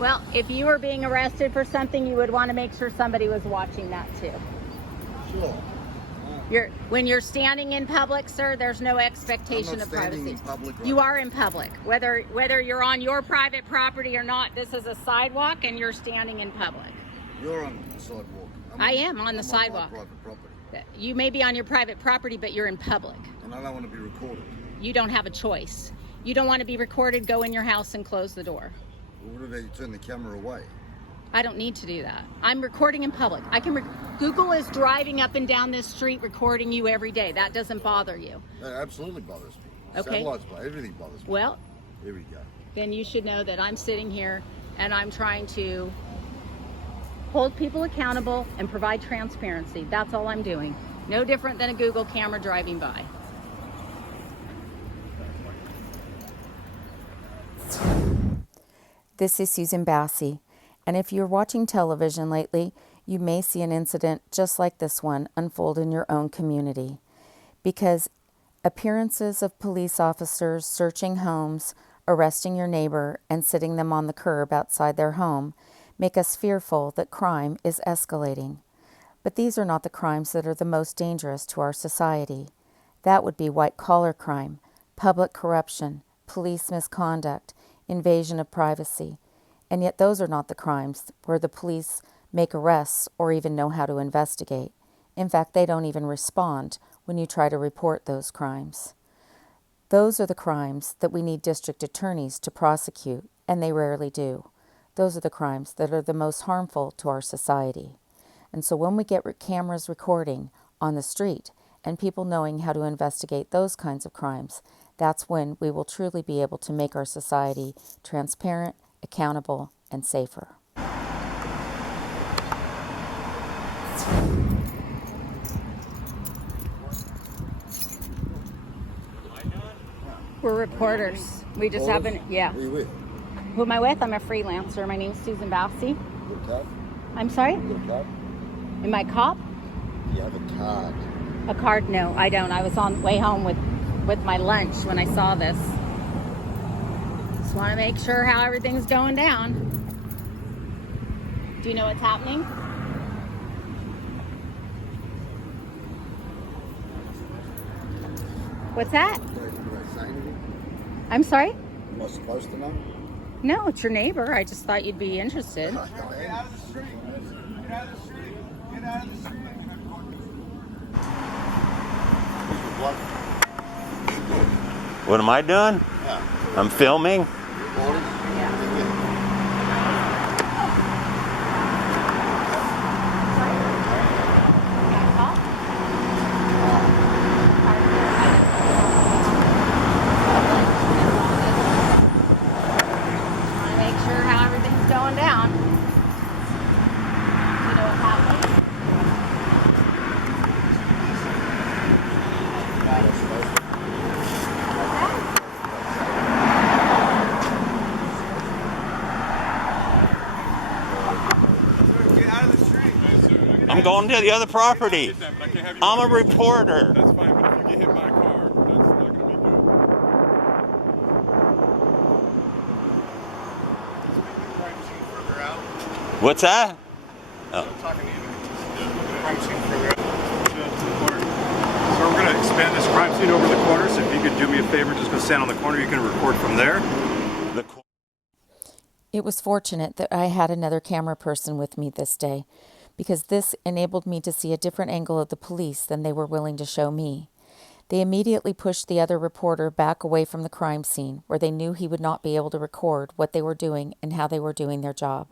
Well, if you were being arrested for something, you would want to make sure somebody was watching that too. Sure. When you're standing in public, sir, there's no expectation of privacy. In public right You now. are in public. Whether you're on your private property or not, this is a sidewalk and you're standing in public. You're on the sidewalk. I am on the sidewalk. On my private property. You may be on your private property, but you're in public. And I don't want to be recorded. You don't have a choice. You don't want to be recorded, go in your house and close the door. What if they turn the camera away? I don't need to do that. I'm recording in public. Google is driving up and down this street recording you every day. That doesn't bother you. That absolutely bothers me. Okay. Satellites, everything bothers me. Well, here we go. Then you should know that I'm sitting here and I'm trying to hold people accountable and provide transparency. That's all I'm doing. No different than a Google camera driving by. This is Susan Bassi, and if you're watching television lately, you may see an incident just like this one unfold in your own community. Because appearances of police officers searching homes, arresting your neighbor, and sitting them on the curb outside their home make us fearful that crime is escalating. But these are not the crimes that are the most dangerous to our society. That would be white-collar crime, public corruption, police misconduct, invasion of privacy, and yet those are not the crimes where the police make arrests or even know how to investigate. In fact, they don't even respond when you try to report those crimes. Those are the crimes that we need district attorneys to prosecute, and they rarely do. Those are the crimes that are the most harmful to our society. And so when we get cameras recording on the street and people knowing how to investigate those kinds of crimes, that's when we will truly be able to make our society transparent, accountable, and safer. We're reporters. We just haven't, yeah. Who are you with? Who am I with? I'm a freelancer. My name's Susan Bassi. Good card? I'm sorry? Good card? Am I a cop? You have a card. A card? No, I don't. I was on the way home with my lunch when I saw this. Just want to make sure how everything's going down. Do you know what's happening? What's that? Did I say anything? I'm sorry? Am I supposed to know? No, it's your neighbor. I just thought you'd be interested. Get out of the street. Get out of the street. Get out of the street. What am I doing? Yeah. I'm filming. Recording? Make sure how everything's going down. You know what's happening? I'm going to the other property. I'm a reporter. That's fine, but if you get hit by a car, that's not going to be good. Crime scene further out. What's that? I'm talking to you. Crime scene further out to the corner. So we're going to expand this crime scene over the corner. So if you could do me a favor, just go stand on the corner. You can record from there. It was fortunate that I had another camera person with me this day, because this enabled me to see a different angle of the police than they were willing to show me. They immediately pushed the other reporter back away from the crime scene, where they knew he would not be able to record what they were doing and how they were doing their job.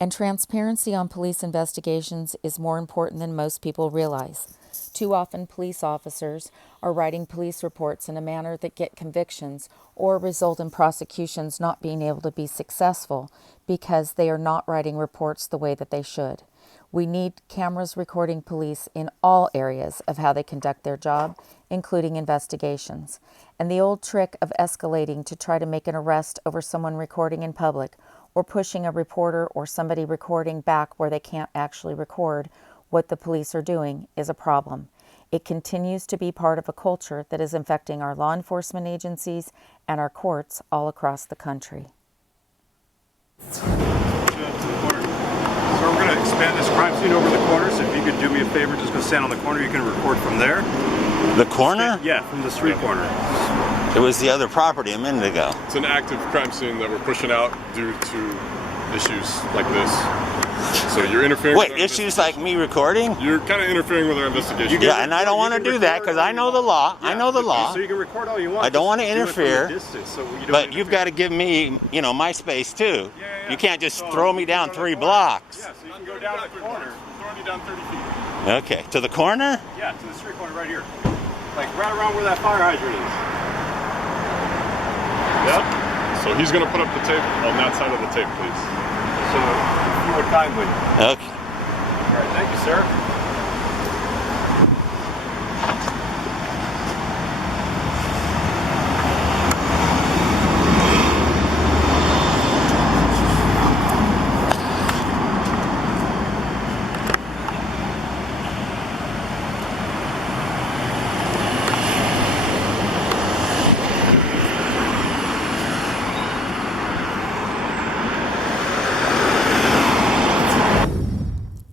And transparency on police investigations is more important than most people realize. Too often police officers are writing police reports in a manner that get convictions or result in prosecutions not being able to be successful because they are not writing reports the way that they should. We need cameras recording police in all areas of how they conduct their job, including investigations. And the old trick of escalating to try to make an arrest over someone recording in public, or pushing a reporter or somebody recording back where they can't actually record what the police are doing, is a problem. It continues to be part of a culture that is infecting our law enforcement agencies and our courts all across the country. scene over the corner, so if you could do me a favor, just go stand on the corner, you can record from there. The corner? Yeah, from the street corner. It was the other property a minute ago. It's an active crime scene that we're pushing out due to issues like this. So you're interfering Wait, with our issues like me recording? You're kind of interfering with our investigation. Yeah, and I don't want to do that because I know the law. I know the law. So you can record all you want. I don't want to Just do it from a interfere. distance, so you don't But you've got to give me, you know, my space too. Yeah. You can't just So throw me you down go 3 to the corner. blocks. Yeah, so you can go down to the corner. We're throwing you down 30 feet. Okay, to the corner? Yeah, to the street corner right here. Like right around where that fire hydrant is. Yep. So he's going to put up the tape on that side of the tape, please. So if you would kindly. Okay. All right, thank you, sir.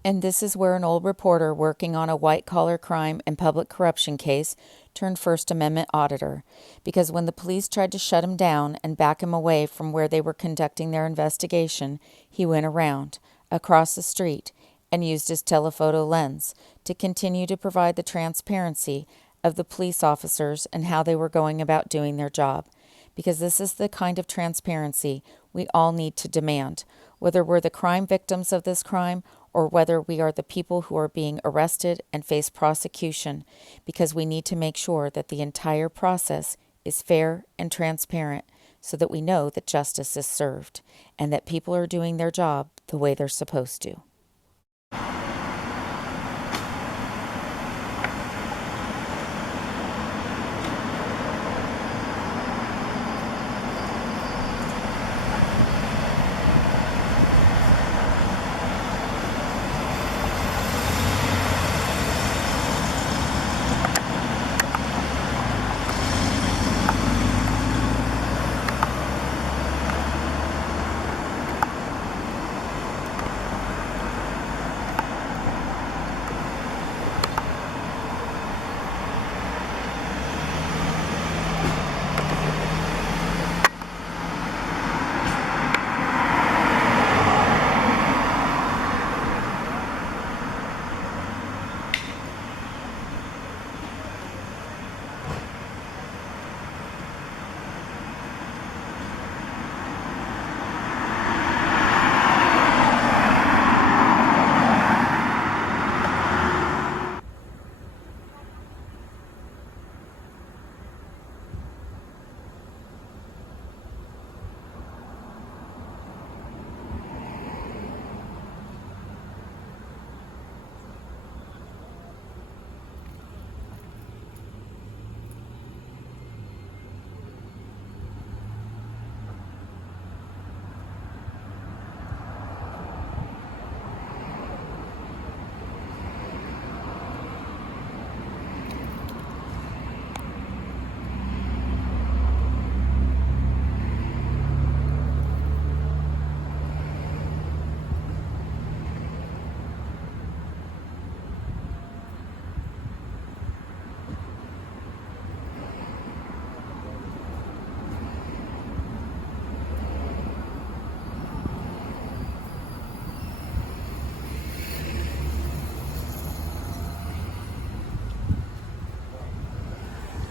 And this is where an old reporter working on a white-collar crime and public corruption case turned First Amendment auditor, because when the police tried to shut him down and back him away from where they were conducting their investigation, he went around, across the street, and used his telephoto lens to continue to provide the transparency of the police officers and how they were going about doing their job. Because this is the kind of transparency we all need to demand, whether we're the crime victims of this crime or whether we are the people who are being arrested and face prosecution, because we need to make sure that the entire process is fair and transparent so that we know that justice is served and that people are doing their job the way they're supposed to.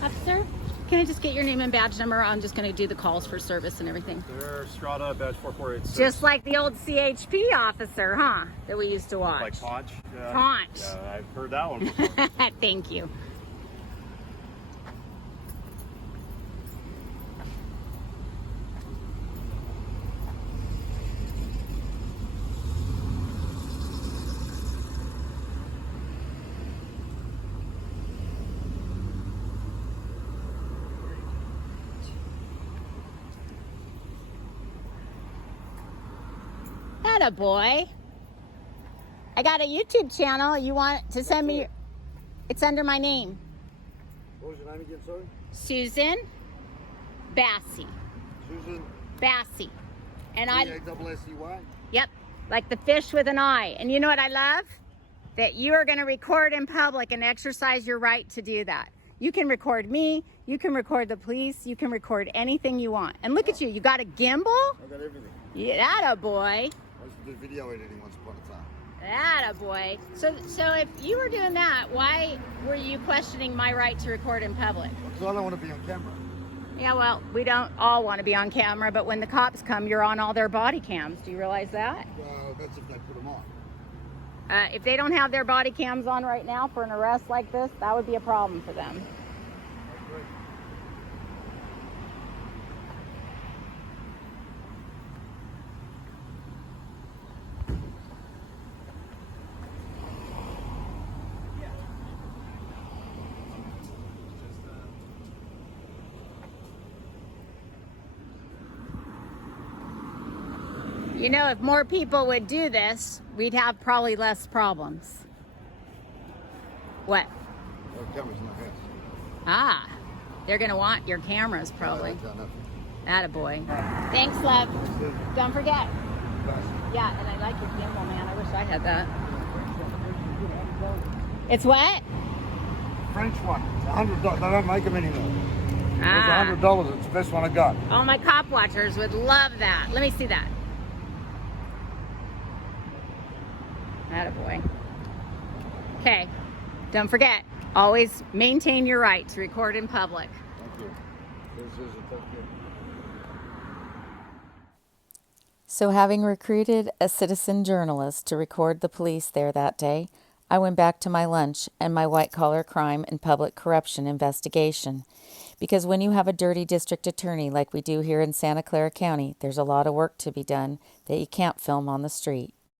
Officer, can I just get your name and badge number? I'm just going to do the calls for service and everything. They're Strata badge 4486. Just like the old CHP officer, huh? That we used to watch. Like Conch? Yeah. Conch. Yeah, I've heard that one before. Thank you. Atta boy. I got a YouTube channel. You want to send me? It's under my name. What was your name again, sorry? Susan Bassi. Susan Bassi. And I, B-A-S-S-E-Y? yep, like the fish with an eye. And you know what I love? that you are going to record in public and exercise your right to do that. You can record me, you can record the police, you can record anything you want. And look at you, you got a gimbal? I got everything. Yeah, atta boy. I used to do video editing once upon a time. Atta boy. So if you were doing that, why were you questioning my right to record in public? Because I don't want to be on camera. Yeah, well, we don't all want to be on camera, but when the cops come, you're on all their body cams. Do you realize that? That's if they put them on. If they don't have their body cams on right now for an arrest like this, that would be a problem for them. You know, if more people would do this, we'd have probably less problems. What? Well, the camera's in my hands. Ah, they're gonna want your cameras probably. Got nothing. Attaboy. Thanks, love. Don't forget. Bye. Yeah, and I like your gimbal, man. I wish I had that. It's what? French one. It's $100. They don't make them anymore. Ah. It's $100. It's the best one I got. All my cop watchers would love that. Let me see that. Attaboy. Okay, don't forget, always maintain your right to record in public. Thank you. This is a thank you. So, having recruited a citizen journalist to record the police there that day, I went back to my lunch and my white-collar crime and public corruption investigation. Because when you have a dirty district attorney like we do here in Santa Clara County, there's a lot of work to be done that you can't film on the street.